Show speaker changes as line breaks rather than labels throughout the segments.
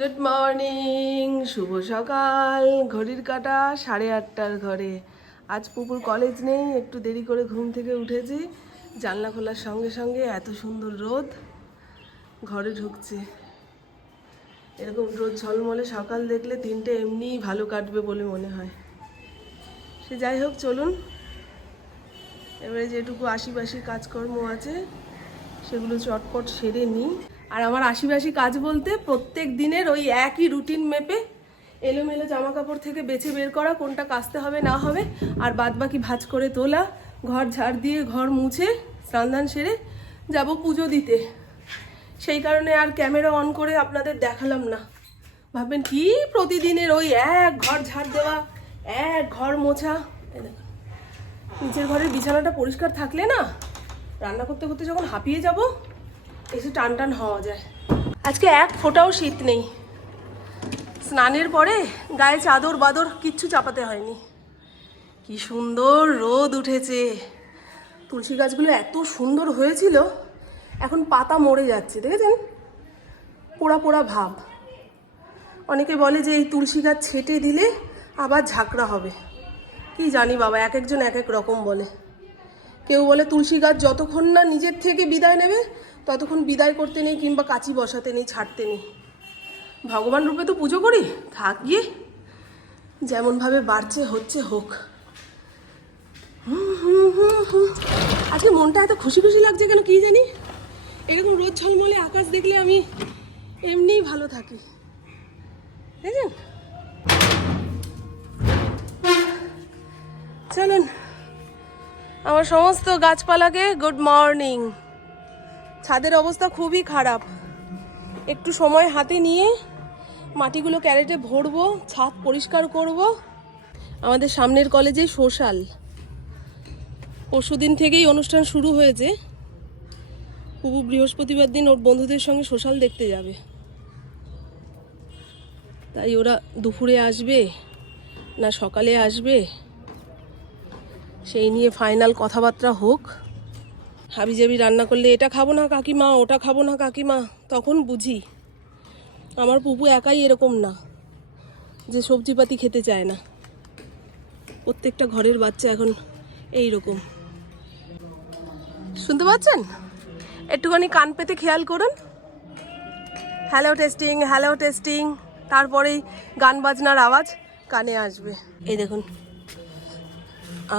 good morning শুভ সকাল ঘড়ির কাটা সাড়ে আটটার ঘরে আজ পুকুর কলেজ নেই একটু দেরি করে ঘুম থেকে উঠেছি জানলা খোলার সঙ্গে সঙ্গে এত সুন্দর রোদ ঘরে ঢুকছে এরকম রোদ ঝলমলে সকাল দেখলে তিনটে এমনিই ভালো কাটবে বলে মনে হয় সে যাই হোক চলুন এবারে যেটুকু আশিপাশি কাজকর্ম আছে সেগুলো চটপট সেরে নিই আর আমার আশিবাসী কাজ বলতে প্রত্যেক দিনের ওই একই রুটিন মেপে এলোমেলো জামা কাপড় থেকে বেছে বের করা কোনটা কাচতে হবে না হবে আর বাদ বাকি ভাজ করে তোলা ঘর ঝাড় দিয়ে ঘর মুছে স্নান সেরে যাব পুজো দিতে সেই কারণে আর ক্যামেরা অন করে আপনাদের দেখালাম না ভাববেন কি প্রতিদিনের ওই এক ঘর ঝাড় দেওয়া এক ঘর মোছা নিচের ঘরের বিছানাটা পরিষ্কার থাকলে না রান্না করতে করতে যখন হাঁপিয়ে যাবো একটু টান টান হওয়া যায় আজকে এক ফোটাও শীত নেই স্নানের পরে গায়ে চাদর বাদর কিচ্ছু চাপাতে হয়নি কি সুন্দর রোদ উঠেছে তুলসী গাছগুলো এত সুন্দর হয়েছিল এখন পাতা মরে যাচ্ছে দেখেছেন পোড়া পোড়া ভাব অনেকে বলে যে এই তুলসী গাছ ছেটে দিলে আবার ঝাঁকড়া হবে কি জানি বাবা এক একজন এক এক রকম বলে কেউ বলে তুলসী গাছ যতক্ষণ না নিজের থেকে বিদায় নেবে ততক্ষণ বিদায় করতে নেই কিংবা কাঁচি বসাতে নেই ছাড়তে নেই ভগবান রূপে তো পুজো করি গিয়ে যেমনভাবে বাড়ছে হচ্ছে হোক আজকে মনটা এত খুশি খুশি লাগছে কেন কী জানি এরকম রোদ ঝলমলে আকাশ দেখলে আমি এমনিই ভালো থাকি দেখেন চলুন আমার সমস্ত গাছপালাকে গুড মর্নিং ছাদের অবস্থা খুবই খারাপ একটু সময় হাতে নিয়ে মাটিগুলো ক্যারেটে ভরবো ছাদ পরিষ্কার করব আমাদের সামনের কলেজে সোশ্যাল পরশুদিন থেকেই অনুষ্ঠান শুরু হয়েছে পুবু বৃহস্পতিবার দিন ওর বন্ধুদের সঙ্গে সোশ্যাল দেখতে যাবে তাই ওরা দুপুরে আসবে না সকালে আসবে সেই নিয়ে ফাইনাল কথাবার্তা হোক হাবিজাবি রান্না করলে এটা খাবো না কাকিমা ওটা খাবো না কাকিমা তখন বুঝি আমার পুপু একাই এরকম না যে সবজিপাতি খেতে চায় না প্রত্যেকটা ঘরের বাচ্চা এখন এই রকম শুনতে পাচ্ছেন একটুখানি কান পেতে খেয়াল করুন হ্যালো টেস্টিং হ্যালো টেস্টিং তারপরেই গান বাজনার আওয়াজ কানে আসবে এই দেখুন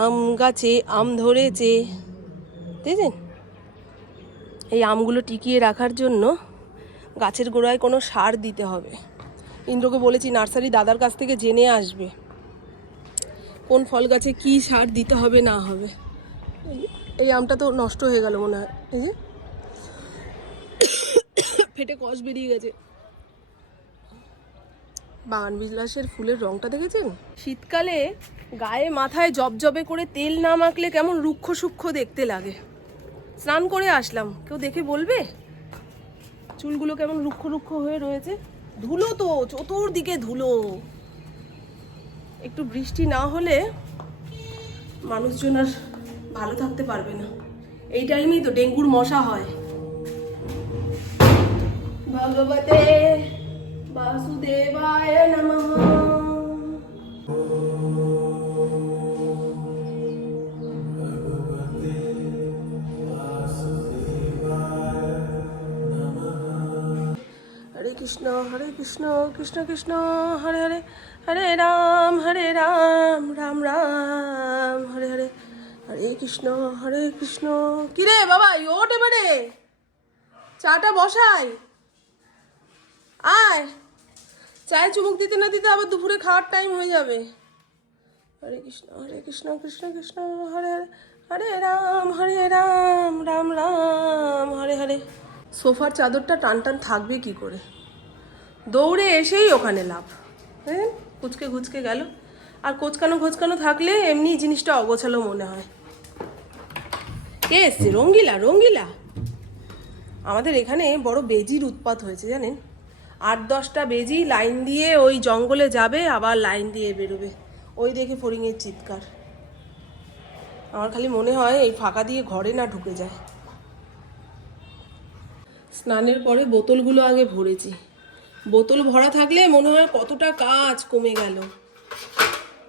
আম গাছে আম ধরেছে বুঝেছেন এই আমগুলো টিকিয়ে রাখার জন্য গাছের গোড়ায় কোনো সার দিতে হবে ইন্দ্রকে বলেছি নার্সারি দাদার কাছ থেকে জেনে আসবে কোন ফল গাছে কি সার দিতে হবে না হবে এই আমটা তো নষ্ট হয়ে গেল মনে হয় এই যে ফেটে কষ বেরিয়ে গেছে বাগান বিলাসের ফুলের রংটা দেখেছেন শীতকালে গায়ে মাথায় জবজবে করে তেল না মাখলে কেমন রুক্ষ সূক্ষ্ম দেখতে লাগে স্নান করে আসলাম কেউ দেখে বলবে চুলগুলো কেমন রুক্ষ রুক্ষ হয়ে রয়েছে ধুলো তো চতুর্দিকে ধুলো একটু বৃষ্টি না হলে মানুষজন আর ভালো থাকতে পারবে না এই টাইমেই তো ডেঙ্গুর মশা হয় ভগবতে বাসুদেবায় নমঃ কৃষ্ণ হরে কৃষ্ণ কৃষ্ণ কৃষ্ণ হরে হরে হরে রাম হরে রাম রাম রাম হরে হরে হরে কৃষ্ণ হরে কৃষ্ণ কিরে বাবা ওট মানে চাটা বসাই আয় চায়ে চুমুক দিতে না দিতে আবার দুপুরে খাওয়ার টাইম হয়ে যাবে হরে কৃষ্ণ হরে কৃষ্ণ কৃষ্ণ কৃষ্ণ হরে হরে হরে রাম হরে রাম রাম রাম হরে হরে সোফার চাদরটা টান টান থাকবে কি করে দৌড়ে এসেই ওখানে লাভ হ্যাঁ কুচকে ঘুচকে গেল আর কোচকানো ঘোচকানো থাকলে এমনি জিনিসটা অগোছালো মনে হয় কে এসছে রঙ্গিলা রঙ্গিলা আমাদের এখানে বড় বেজির উৎপাত হয়েছে জানেন আট দশটা বেজি লাইন দিয়ে ওই জঙ্গলে যাবে আবার লাইন দিয়ে বেরোবে ওই দেখে ফড়িংয়ের চিৎকার আমার খালি মনে হয় এই ফাঁকা দিয়ে ঘরে না ঢুকে যায় স্নানের পরে বোতলগুলো আগে ভরেছি বোতল ভরা থাকলে মনে হয় কতটা কাজ কমে গেল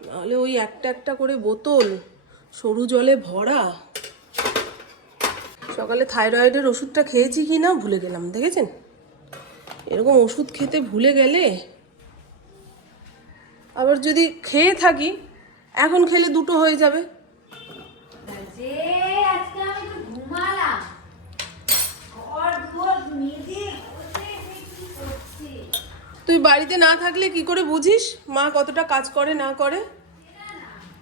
নাহলে ওই একটা একটা করে বোতল সরু জলে ভরা সকালে থাইরয়েডের ওষুধটা খেয়েছি কি না ভুলে গেলাম দেখেছেন এরকম ওষুধ খেতে ভুলে গেলে আবার যদি খেয়ে থাকি এখন খেলে দুটো হয়ে যাবে তুই বাড়িতে না থাকলে কি করে বুঝিস মা কতটা কাজ করে না করে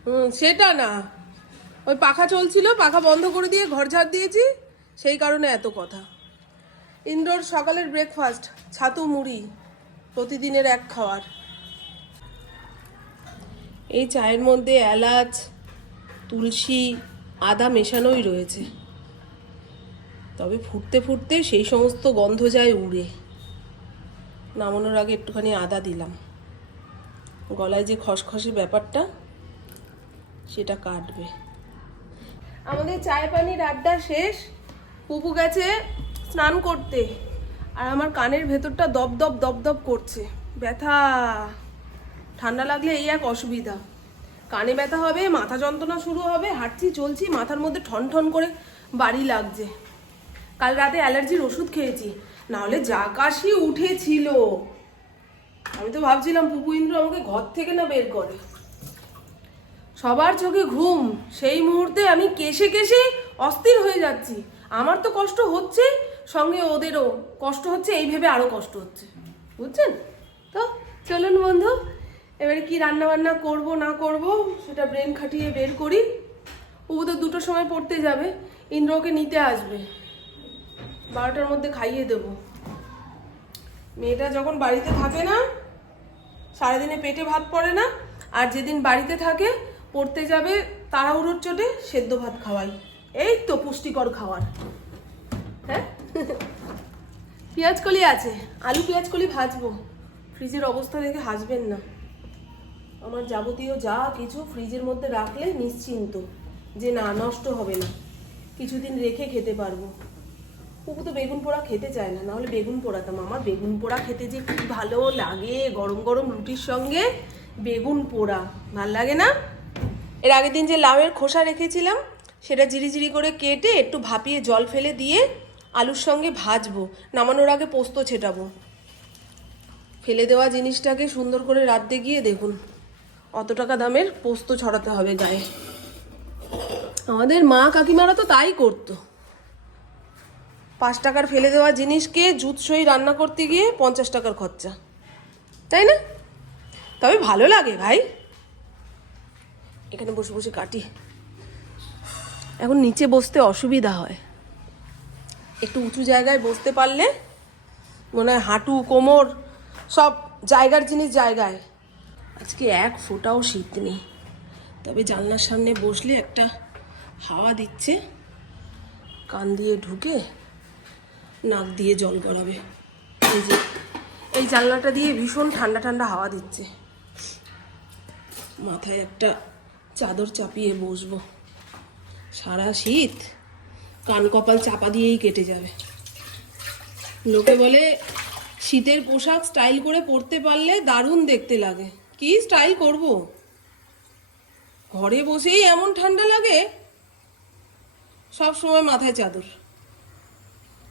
হুম সেটা না ওই পাখা চলছিল পাখা বন্ধ করে দিয়ে ঘর ঝাড় দিয়েছি সেই কারণে এত কথা ইনডোর সকালের ব্রেকফাস্ট ছাতু মুড়ি প্রতিদিনের এক খাওয়ার এই চায়ের মধ্যে এলাচ তুলসী আদা মেশানোই রয়েছে তবে ফুটতে ফুটতে সেই সমস্ত গন্ধ যায় উড়ে নামানোর আগে একটুখানি আদা দিলাম গলায় যে খসখসে ব্যাপারটা সেটা কাটবে আমাদের চায় পানির আড্ডা শেষ পুপু গেছে স্নান করতে আর আমার কানের ভেতরটা দপ দপ দপ দপ করছে ব্যথা ঠান্ডা লাগলে এই এক অসুবিধা কানে ব্যথা হবে মাথা যন্ত্রণা শুরু হবে হাঁটছি চলছি মাথার মধ্যে ঠন ঠন করে বাড়ি লাগছে কাল রাতে অ্যালার্জির ওষুধ খেয়েছি নাহলে যা কাশি উঠেছিল আমি তো ভাবছিলাম পুপু ইন্দ্র আমাকে ঘর থেকে না বের করে সবার চোখে ঘুম সেই মুহূর্তে আমি কেসে কেসে অস্থির হয়ে যাচ্ছি আমার তো কষ্ট হচ্ছে সঙ্গে ওদেরও কষ্ট হচ্ছে এই ভেবে আরও কষ্ট হচ্ছে বুঝছেন তো চলুন বন্ধু এবারে কি রান্না বান্না করব না করব সেটা ব্রেন খাটিয়ে বের করি পুবু তো দুটো সময় পড়তে যাবে ইন্দ্রকে নিতে আসবে বারোটার মধ্যে খাইয়ে দেব মেয়েটা যখন বাড়িতে থাকে না সারাদিনে পেটে ভাত পড়ে না আর যেদিন বাড়িতে থাকে পড়তে যাবে তাড়াহুড়োর চোটে সেদ্ধ ভাত খাওয়াই এই তো পুষ্টিকর খাওয়ার হ্যাঁ পেঁয়াজকলি কলি আছে আলু পেঁয়াজকলি কলি ভাজবো ফ্রিজের অবস্থা দেখে হাসবেন না আমার যাবতীয় যা কিছু ফ্রিজের মধ্যে রাখলে নিশ্চিন্ত যে না নষ্ট হবে না কিছুদিন রেখে খেতে পারবো কুকু তো বেগুন পোড়া খেতে চায় না নাহলে বেগুন পোড়াতাম আমার বেগুন পোড়া খেতে যে কি ভালো লাগে গরম গরম রুটির সঙ্গে বেগুন পোড়া ভাল লাগে না এর আগের দিন যে লাউয়ের খোসা রেখেছিলাম সেটা ঝিরিঝিরি করে কেটে একটু ভাপিয়ে জল ফেলে দিয়ে আলুর সঙ্গে ভাজবো নামানোর আগে পোস্ত ছেটাবো ফেলে দেওয়া জিনিসটাকে সুন্দর করে রাঁধতে গিয়ে দেখুন অত টাকা দামের পোস্ত ছড়াতে হবে গায়ে আমাদের মা কাকিমারা তো তাই করতো পাঁচ টাকার ফেলে দেওয়া জিনিসকে জুৎসই রান্না করতে গিয়ে পঞ্চাশ টাকার খরচা তাই না তবে ভালো লাগে ভাই এখানে বসে বসে কাটি এখন নিচে বসতে অসুবিধা হয় একটু উঁচু জায়গায় বসতে পারলে মনে হয় হাঁটু কোমর সব জায়গার জিনিস জায়গায় আজকে এক ফোটাও শীত নেই তবে জানলার সামনে বসলে একটা হাওয়া দিচ্ছে কান দিয়ে ঢুকে নাক দিয়ে জল গড়াবে এই যে এই জানলাটা দিয়ে ভীষণ ঠান্ডা ঠান্ডা হাওয়া দিচ্ছে মাথায় একটা চাদর চাপিয়ে বসবো সারা শীত কান কপাল চাপা দিয়েই কেটে যাবে লোকে বলে শীতের পোশাক স্টাইল করে পরতে পারলে দারুণ দেখতে লাগে কি স্টাইল করব ঘরে বসেই এমন ঠান্ডা লাগে সব সময় মাথায় চাদর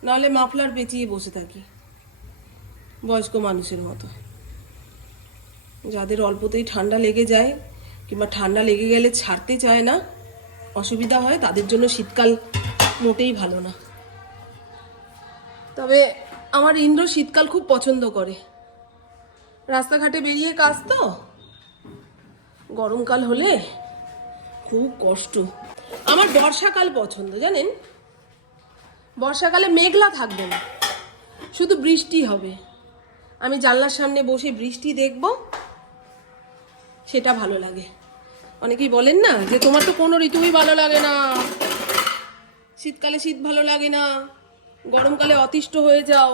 নাহলে মাফলার পেঁচিয়ে বসে থাকি বয়স্ক মানুষের মতো যাদের অল্পতেই ঠান্ডা লেগে যায় কিংবা ঠান্ডা লেগে গেলে ছাড়তে চায় না অসুবিধা হয় তাদের জন্য শীতকাল মোটেই ভালো না তবে আমার ইন্দ্র শীতকাল খুব পছন্দ করে রাস্তাঘাটে বেরিয়ে কাজ তো গরমকাল হলে খুব কষ্ট আমার বর্ষাকাল পছন্দ জানেন বর্ষাকালে মেঘলা থাকবে না শুধু বৃষ্টি হবে আমি জানলার সামনে বসে বৃষ্টি দেখব সেটা ভালো লাগে অনেকেই বলেন না যে তোমার তো কোনো ঋতুই ভালো লাগে না শীতকালে শীত ভালো লাগে না গরমকালে অতিষ্ঠ হয়ে যাও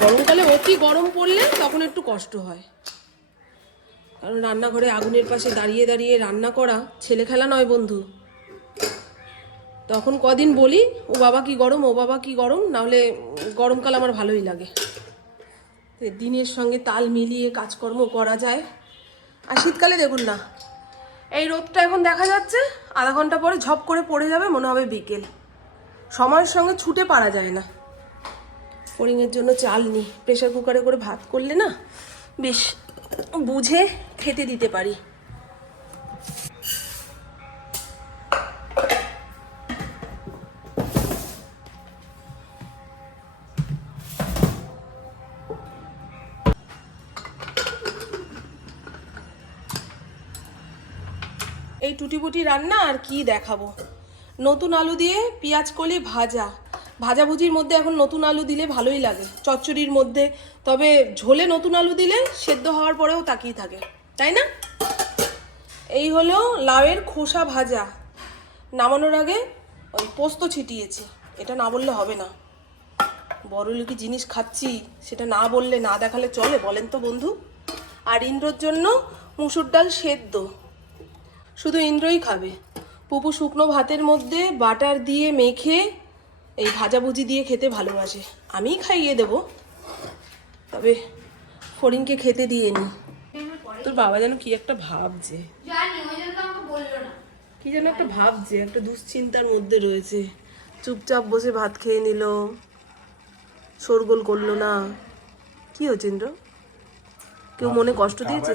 গরমকালে অতি গরম পড়লে তখন একটু কষ্ট হয় কারণ রান্নাঘরে আগুনের পাশে দাঁড়িয়ে দাঁড়িয়ে রান্না করা ছেলে খেলা নয় বন্ধু তখন কদিন বলি ও বাবা কি গরম ও বাবা কি গরম নাহলে গরমকাল আমার ভালোই লাগে দিনের সঙ্গে তাল মিলিয়ে কাজকর্ম করা যায় আর শীতকালে দেখুন না এই রোদটা এখন দেখা যাচ্ছে আধা ঘন্টা পরে ঝপ করে পড়ে যাবে মনে হবে বিকেল সময়ের সঙ্গে ছুটে পারা যায় না ফড়িংয়ের জন্য চাল নিই প্রেশার কুকারে করে ভাত করলে না বেশ বুঝে খেতে দিতে পারি চটপটি রান্না আর কি দেখাবো নতুন আলু দিয়ে পেঁয়াজ কলি ভাজা ভাজাভুজির মধ্যে এখন নতুন আলু দিলে ভালোই লাগে চচ্চড়ির মধ্যে তবে ঝোলে নতুন আলু দিলে সেদ্ধ হওয়ার পরেও তাকিয়ে থাকে তাই না এই হলো লাউয়ের খোসা ভাজা নামানোর আগে ওই পোস্ত ছিটিয়েছি এটা না বললে হবে না কি জিনিস খাচ্ছি সেটা না বললে না দেখালে চলে বলেন তো বন্ধু আর ইন্দ্রর জন্য মুসুর ডাল সেদ্ধ শুধু ইন্দ্রই খাবে পুপু শুকনো ভাতের মধ্যে বাটার দিয়ে মেখে এই ভাজাভুজি দিয়ে খেতে ভালোবাসে আমি খাইয়ে দেব তবে ফড়িংকে খেতে দিয়ে নি তোর বাবা যেন কি একটা ভাবছে কি যেন একটা ভাবছে একটা দুশ্চিন্তার মধ্যে রয়েছে চুপচাপ বসে ভাত খেয়ে নিল শোরগোল করলো না কি হচ্ছে ইন্দ্র কেউ মনে কষ্ট দিয়েছে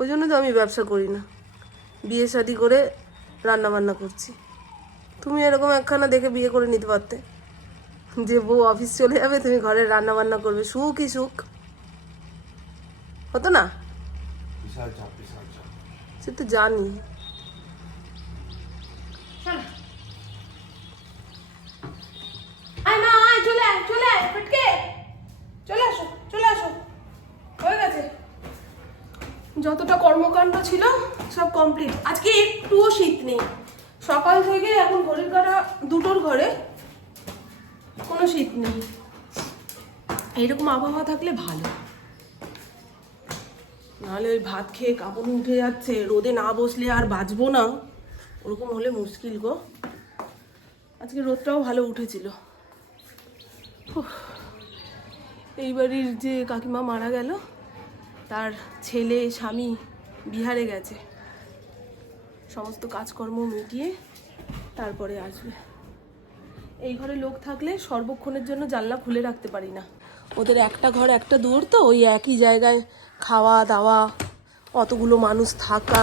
ওই জন্য তো আমি ব্যবসা করি না বিয়ে শাদি করে রান্না বান্না করছি তুমি এরকম একখানা দেখে বিয়ে করে নিতে পারতে যে বউ অফিস চলে যাবে তুমি ঘরে রান্না বান্না করবে সুখই সুখ হতো না সে তো জানি চলে চলে চলে আসো যতটা কর্মকাণ্ড ছিল সব কমপ্লিট আজকে একটুও শীত নেই সকাল থেকে এখন ঘড়ির কাটা দুটোর ঘরে কোনো শীত নেই এইরকম আবহাওয়া থাকলে ভালো নাহলে ওই ভাত খেয়ে কাপড় উঠে যাচ্ছে রোদে না বসলে আর বাঁচবো না ওরকম হলে মুশকিল গো আজকে রোদটাও ভালো উঠেছিল এই বাড়ির যে কাকিমা মারা গেল তার ছেলে স্বামী বিহারে গেছে সমস্ত কাজকর্ম মিটিয়ে তারপরে আসবে এই ঘরে লোক থাকলে সর্বক্ষণের জন্য জানলা খুলে রাখতে পারি না ওদের একটা ঘর একটা দূর তো ওই একই জায়গায় খাওয়া দাওয়া অতগুলো মানুষ থাকা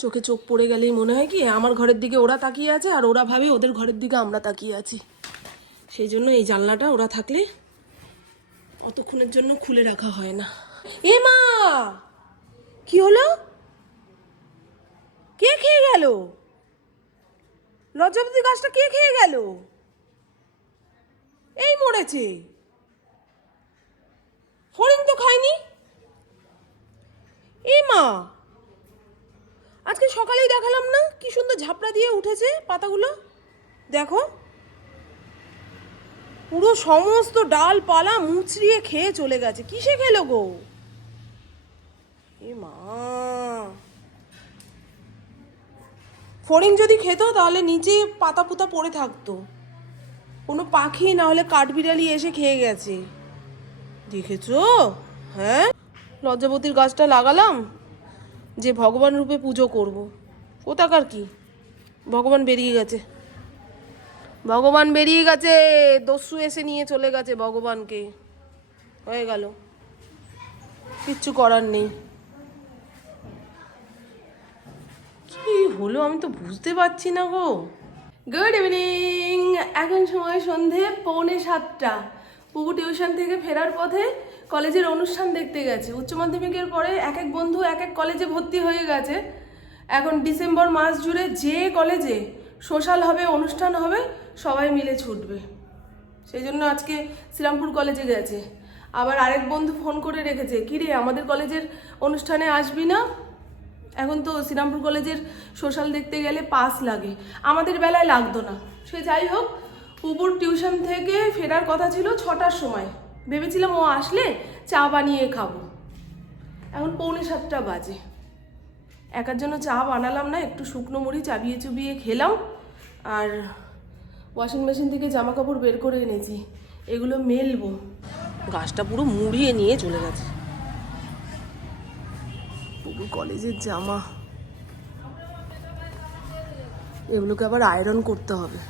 চোখে চোখ পড়ে গেলেই মনে হয় কি আমার ঘরের দিকে ওরা তাকিয়ে আছে আর ওরা ভাবে ওদের ঘরের দিকে আমরা তাকিয়ে আছি সেই জন্য এই জানলাটা ওরা থাকলে অতক্ষণের জন্য খুলে রাখা হয় না এ মা কি হলো কে খেয়ে গেল লজ্জাবতী গাছটা কে খেয়ে গেল এই মরেছে ফড়িং তো খায়নি এ মা আজকে সকালেই দেখালাম না কি সুন্দর ঝাপড়া দিয়ে উঠেছে পাতাগুলো দেখো পুরো সমস্ত ডালপালা মুচড়িয়ে খেয়ে চলে গেছে কিসে খেলো গো এ মা ফড়িং যদি খেত তাহলে নিচে পাতা পুতা পড়ে থাকতো কোনো পাখি না হলে কাঠবিড়ালি এসে খেয়ে গেছে দেখেছ হ্যাঁ লজ্জাবতীর গাছটা লাগালাম যে ভগবান রূপে পুজো করব কোথাকার কি ভগবান বেরিয়ে গেছে ভগবান বেরিয়ে গেছে দস্যু এসে নিয়ে চলে গেছে ভগবানকে হয়ে গেল কিচ্ছু করার নেই কি হলো আমি তো বুঝতে পারছি না গো গুড ইভিনিং এখন সময় সন্ধে পৌনে সাতটা পুকু টিউশন থেকে ফেরার পথে কলেজের অনুষ্ঠান দেখতে গেছে উচ্চ মাধ্যমিকের পরে এক এক বন্ধু এক এক কলেজে ভর্তি হয়ে গেছে এখন ডিসেম্বর মাস জুড়ে যে কলেজে সোশ্যাল হবে অনুষ্ঠান হবে সবাই মিলে ছুটবে সেই জন্য আজকে শ্রীরামপুর কলেজে গেছে আবার আরেক বন্ধু ফোন করে রেখেছে কিরে আমাদের কলেজের অনুষ্ঠানে আসবি না এখন তো শ্রীরামপুর কলেজের সোশ্যাল দেখতে গেলে পাস লাগে আমাদের বেলায় লাগতো না সে যাই হোক উপর টিউশন থেকে ফেরার কথা ছিল ছটার সময় ভেবেছিলাম ও আসলে চা বানিয়ে খাবো এখন পৌনে সাতটা বাজে একার জন্য চা বানালাম না একটু শুকনো মুড়ি চাবিয়ে চুবিয়ে খেলাম আর ওয়াশিং মেশিন থেকে জামা কাপড় বের করে এনেছি এগুলো মেলবো গাছটা পুরো মুড়িয়ে নিয়ে চলে গেছে এগুলো কলেজের জামা এগুলোকে আবার আয়রন করতে হবে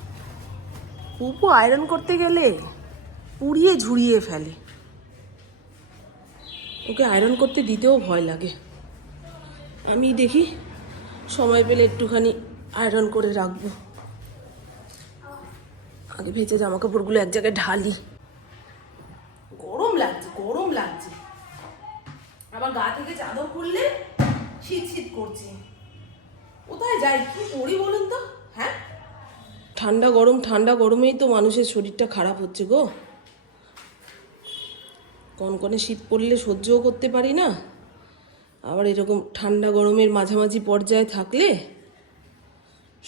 পুপু আয়রন করতে গেলে পুড়িয়ে ঝুড়িয়ে ফেলে ওকে আয়রন করতে দিতেও ভয় লাগে আমি দেখি সময় পেলে একটুখানি আয়রন করে রাখবো আগে ভেজে জামা কাপড়গুলো এক জায়গায় ঢালি গরম লাগছে গরম লাগছে আবার গা থেকে চাদর খুললে শীত শীত করছে কোথায় যাই কি করি বলুন তো হ্যাঁ ঠান্ডা গরম ঠান্ডা গরমেই তো মানুষের শরীরটা খারাপ হচ্ছে গো কনকনে শীত পড়লে সহ্যও করতে পারি না আবার এরকম ঠান্ডা গরমের মাঝামাঝি পর্যায়ে থাকলে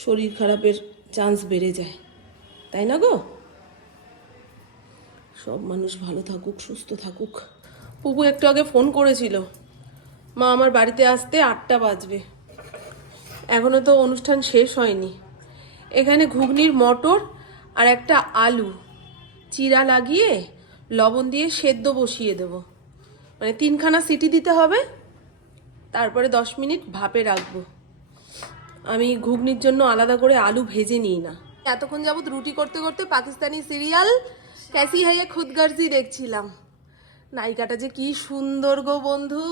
শরীর খারাপের চান্স বেড়ে যায় তাই না গো সব মানুষ ভালো থাকুক সুস্থ থাকুক পুপু একটু আগে ফোন করেছিল মা আমার বাড়িতে আসতে আটটা বাজবে এখনও তো অনুষ্ঠান শেষ হয়নি এখানে ঘুগনির মটর আর একটা আলু চিরা লাগিয়ে লবণ দিয়ে সেদ্ধ বসিয়ে দেব মানে তিনখানা সিটি দিতে হবে তারপরে দশ মিনিট ভাপে রাখবো আমি ঘুগনির জন্য আলাদা করে আলু ভেজে নিই না এতক্ষণ যাবত রুটি করতে করতে পাকিস্তানি সিরিয়াল ক্যাসি হাইয়ে খুদগার্জি দেখছিলাম নায়িকাটা যে কি সুন্দর গো বন্ধু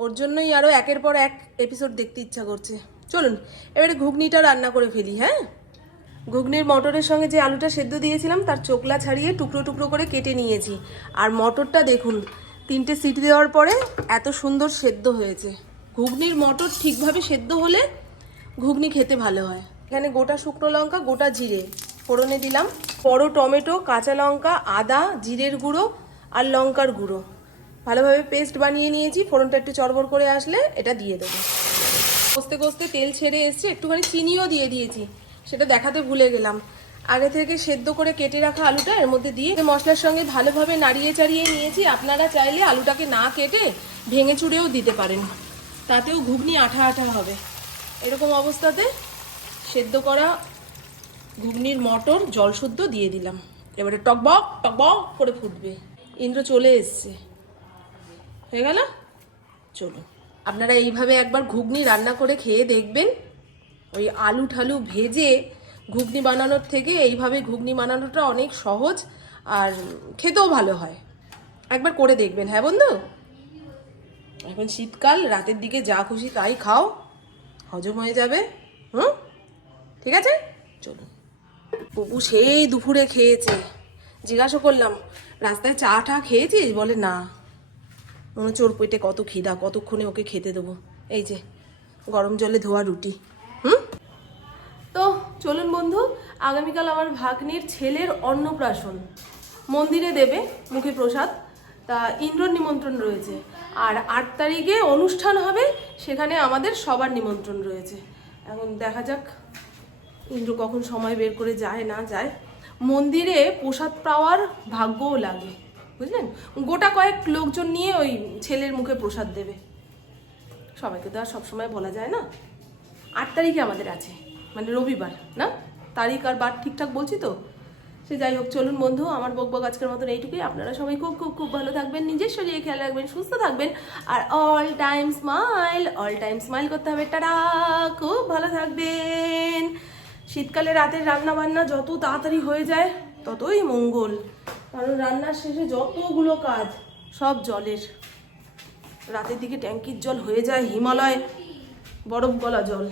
ওর জন্যই আরও একের পর এক এপিসোড দেখতে ইচ্ছা করছে চলুন এবারে ঘুগনিটা রান্না করে ফেলি হ্যাঁ ঘুগনির মটরের সঙ্গে যে আলুটা সেদ্ধ দিয়েছিলাম তার চোকলা ছাড়িয়ে টুকরো টুকরো করে কেটে নিয়েছি আর মটরটা দেখুন তিনটে সিটি দেওয়ার পরে এত সুন্দর সেদ্ধ হয়েছে ঘুগনির মটর ঠিকভাবে সেদ্ধ হলে ঘুগনি খেতে ভালো হয় এখানে গোটা শুকনো লঙ্কা গোটা জিরে ফোড়নে দিলাম বড় টমেটো কাঁচা লঙ্কা আদা জিরের গুঁড়ো আর লঙ্কার গুঁড়ো ভালোভাবে পেস্ট বানিয়ে নিয়েছি ফোড়নটা একটু চড়বড় করে আসলে এটা দিয়ে দেবো কষতে কষতে তেল ছেড়ে এসছে একটুখানি চিনিও দিয়ে দিয়েছি সেটা দেখাতে ভুলে গেলাম আগে থেকে সেদ্ধ করে কেটে রাখা আলুটা এর মধ্যে দিয়ে মশলার সঙ্গে ভালোভাবে নাড়িয়ে চাড়িয়ে নিয়েছি আপনারা চাইলে আলুটাকে না কেটে ভেঙে চুড়েও দিতে পারেন তাতেও ঘুগনি আঠা আঠা হবে এরকম অবস্থাতে সেদ্ধ করা ঘুগনির মটর জলশুদ্ধ দিয়ে দিলাম এবারে টকবক টকবক করে ফুটবে ইন্দ্র চলে এসছে হয়ে গেল চলো আপনারা এইভাবে একবার ঘুগনি রান্না করে খেয়ে দেখবেন ওই আলু ঠালু ভেজে ঘুগনি বানানোর থেকে এইভাবে ঘুগনি বানানোটা অনেক সহজ আর খেতেও ভালো হয় একবার করে দেখবেন হ্যাঁ বন্ধু এখন শীতকাল রাতের দিকে যা খুশি তাই খাও হজম হয়ে যাবে হুম ঠিক আছে চলুন পপু সেই দুপুরে খেয়েছে জিজ্ঞাসা করলাম রাস্তায় চা টা খেয়েছিস বলে না মনে হচ্ছে ওর পেটে কত খিদা কতক্ষণে ওকে খেতে দেবো এই যে গরম জলে ধোয়া রুটি হুম তো চলুন বন্ধু আগামীকাল আমার ভাগ্নির ছেলের অন্নপ্রাশন মন্দিরে দেবে মুখে প্রসাদ তা ইন্দ্র নিমন্ত্রণ রয়েছে আর আট তারিখে অনুষ্ঠান হবে সেখানে আমাদের সবার নিমন্ত্রণ রয়েছে এখন দেখা যাক ইন্দ্র কখন সময় বের করে যায় না যায় মন্দিরে প্রসাদ পাওয়ার ভাগ্যও লাগে বুঝলেন গোটা কয়েক লোকজন নিয়ে ওই ছেলের মুখে প্রসাদ দেবে সবাইকে তো আর সবসময় বলা যায় না আট তারিখে আমাদের আছে মানে রবিবার না তারিখ আর বার ঠিকঠাক বলছি তো সে যাই হোক চলুন বন্ধু আমার বকবক আজকের মতন এইটুকুই আপনারা সবাই খুব খুব খুব ভালো থাকবেন নিজের শরীরে খেয়াল রাখবেন সুস্থ থাকবেন আর all time smile all time smile করতে হবে টাটা খুব ভালো থাকবেন শীতকালে রাতের রান্না বান্না যত তাড়াতাড়ি হয়ে যায় ততই মঙ্গল কারণ রান্নার শেষে যতগুলো কাজ সব জলের রাতের দিকে ট্যাঙ্কির জল হয়ে যায় হিমালয় বরফ গলা জল